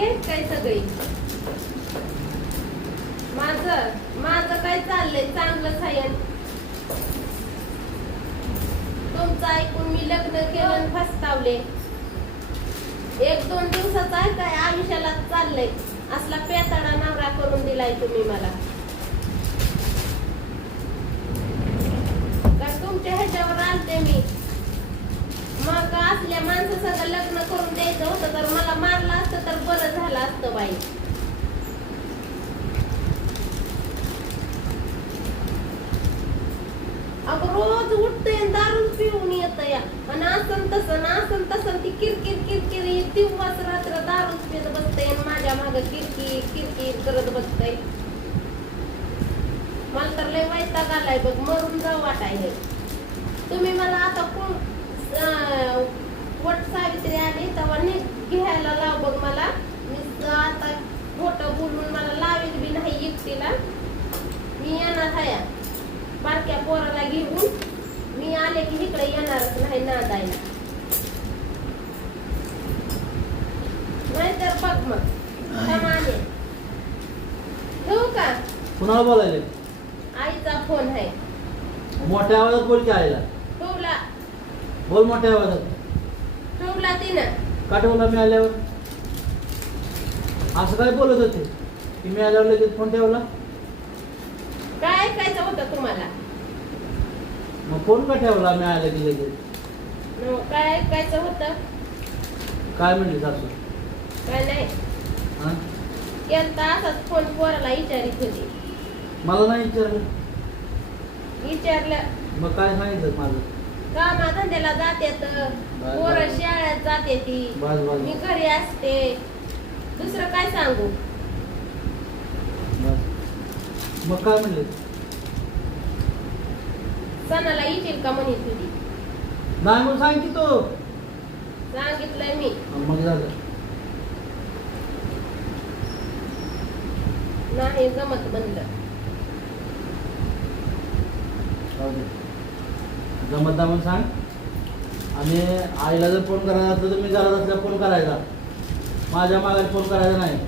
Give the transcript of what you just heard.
चांगली आहेत काय सगळी? माझं माझं काय चाललंय? चांगलंच आहे. तुमचं ऐकून मी लग्न केलं आणि फसतावले. 1-2 दिवसाचा आहे काय आयुष्याला चाललंय. असला पेताडा नवरा करून दिलाय तुम्ही मला. काय तुमच्या ह्याच्यावर आलते मी. मग असल्या माणसासंग लग्न करून द्यायचं होतं तर मला मारलं असतं तर बरं झालं असतं बाई. अगं रोज उठते दारू पिऊन येत या आणि असं तसं ती किरकिर किरकिर दिवस रात्र दारू पित बसते आणि माझ्या माग किरकिर किरकिर करत बसते. मला तर लय वैताग आलाय बघ. मरून जाऊ वाटायलंय. तुम्ही मला आता वट सावित्री आली तेव्हा घ्यायला लाव बघ मला. मी आता खोटं बोलून मला लावेल बी नाही एकटीला. मी येणार आहे बारक्या पोराला घेऊन. मी आले की इकडे येणारच नाही नांदायला. नाहीतर बघ मग आले. ठेवू का? कुणाला बोलायले? आईचा फोन आहे. मोठ्या आवाजात बोल की आईला. ठेवला बोल मोठ्या आवाजात. ठेवला तिनं. का ठेवला मी आल्यावर? असं काय बोलत होते की मी आल्यावर लगेच फोन ठेवला? काय ऐकायचं होतं तुम्हाला? मग फोन का ठेवला मी आल्या की लगेच? काय ऐकायचं होतं? काय म्हणली सासू? काय नाही हा? केलता असाच फोन पोराला विचारित होती. मला नाही विचारलं. विचारलं मग काय सांगितलं माझं? कामा धंद्याला जात्यात. पोरं शाळेत जाते ती. बस बस मी घरी असते. दुसरं काय सांगू? बस. मग काय म्हणले? सणाला येशील का म्हणे तुझी? नाही म्हणून सांग की तो. सांगितलंय मी. मग झालं. नाही जमत म्हणलं. जमत नाही म्हणून सांग. आणि आईला जर फोन करायचा असला तर मी घरात असल्यावर फोन करायचा. माझ्या मागायला फोन करायचा नाही.